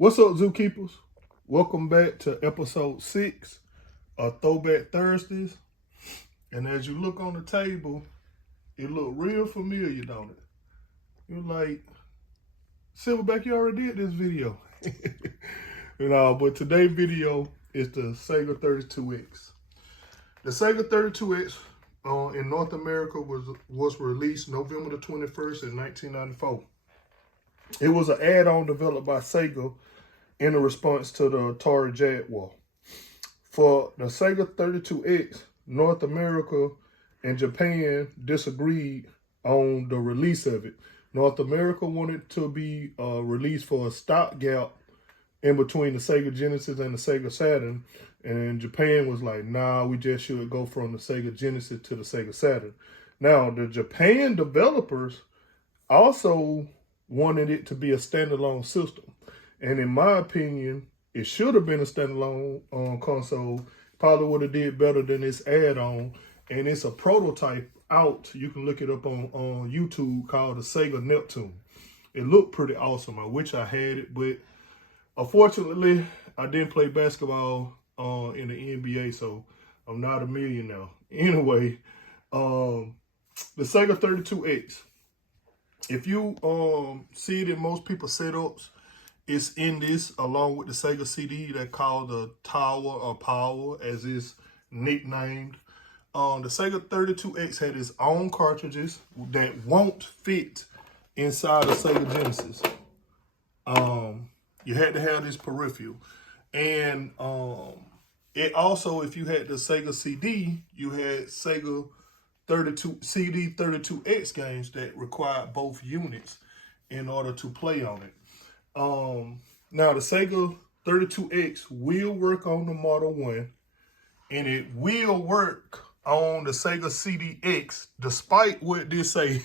What's up, Zookeepers? Welcome back to episode 6 of Throwback Thursdays. And as you look on the table, it look real familiar, don't it? You're like, Silverback, you already did this video. But today's video is the Sega 32X. The Sega 32X in North America was released November the 21st in 1994. It was an add-on developed by Sega in a response to the Atari Jaguar. For the Sega 32X, North America and Japan disagreed on the release of it. North America wanted to be released for a stopgap in between the Sega Genesis and the Sega Saturn, and Japan was like, nah, we just should go from the Sega Genesis to the Sega Saturn. Now, the Japan developers also wanted it to be a standalone system. And in my opinion, it should have been a standalone console. Probably would have did better than this add-on. And it's a prototype out. You can look it up on YouTube called the Sega Neptune. It looked pretty awesome. I wish I had it, but unfortunately, I didn't play basketball in the NBA, so I'm not a millionaire. Anyway, the Sega 32X. If you see it in most people's setups, it's in this along with the Sega CD that called the Tower or Power, as it's nicknamed. The Sega 32X had its own cartridges that won't fit inside the Sega Genesis. You had to have this peripheral. And it also, if you had the Sega CD, you had Sega CD 32X games that required both units in order to play on it. Now the Sega 32X will work on the Model 1, and it will work on the Sega CDX, despite what this say.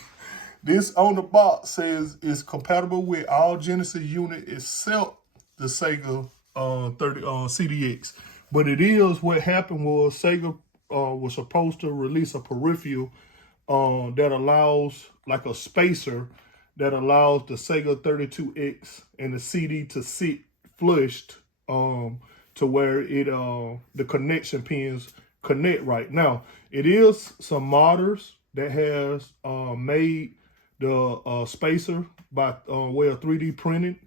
This on the box says it's compatible with all Genesis units except the Sega CDX. But it is, what happened was Sega was supposed to release a peripheral that allows, like a spacer, that allows the Sega 32X and the CD to sit flushed to where it the connection pins connect right. Now, it is some modders that has made the spacer by way of 3D printing.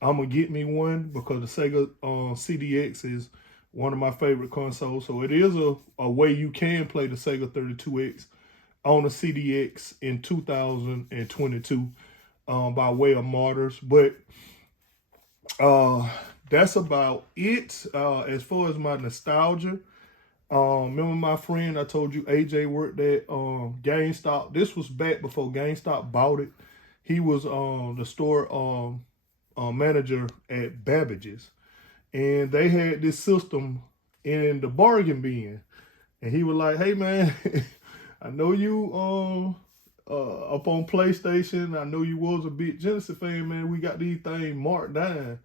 I'm going to get me one because the Sega CDX is one of my favorite consoles. So it is a way you can play the Sega 32X on the CDX in 2022 by way of modders. But that's about it as far as my nostalgia. Remember my friend, I told you AJ worked at GameStop. This was back before GameStop bought it. He was the store manager at Babbage's. And they had this system in the bargain bin. And he was like, hey, man, I know you up on PlayStation. I know you was a big Genesis fan, man. We got these things marked down.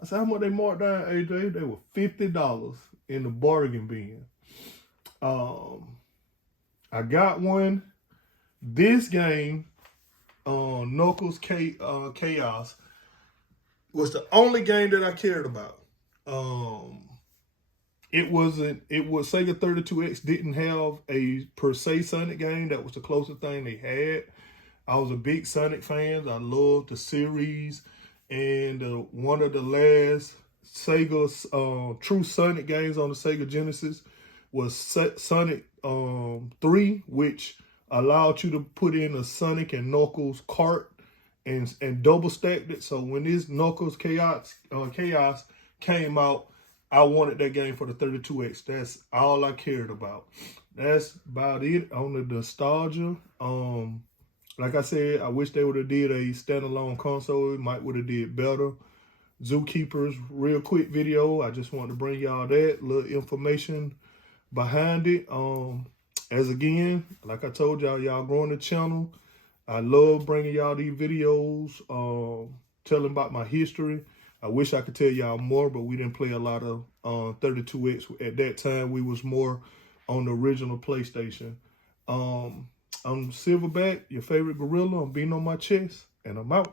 I said, how much they marked down, AJ? They were $50 in the bargain bin. I got one. This game, Knuckles Chaos, was the only game that I cared about. Sega 32X didn't have a per se Sonic game. That was the closest thing they had. I was a big Sonic fan. I loved the series. And one of the last Sega true Sonic games on the Sega Genesis was Sonic 3, which allowed you to put in a Sonic and Knuckles cart and double stacked it. So when this Knuckles Chaos came out, I wanted that game for the 32X. That's all I cared about. That's about it on the nostalgia. Like I said, I wish they would have did a standalone console. It might would have did better. Zookeepers, real quick video. I just wanted to bring y'all that little information behind it. As again, like I told y'all, y'all growing the channel. I love bringing y'all these videos, telling about my history. I wish I could tell y'all more, but we didn't play a lot of 32X. At that time, we was more on the original PlayStation. I'm Silverback, your favorite gorilla. I'm beating on my chest, and I'm out.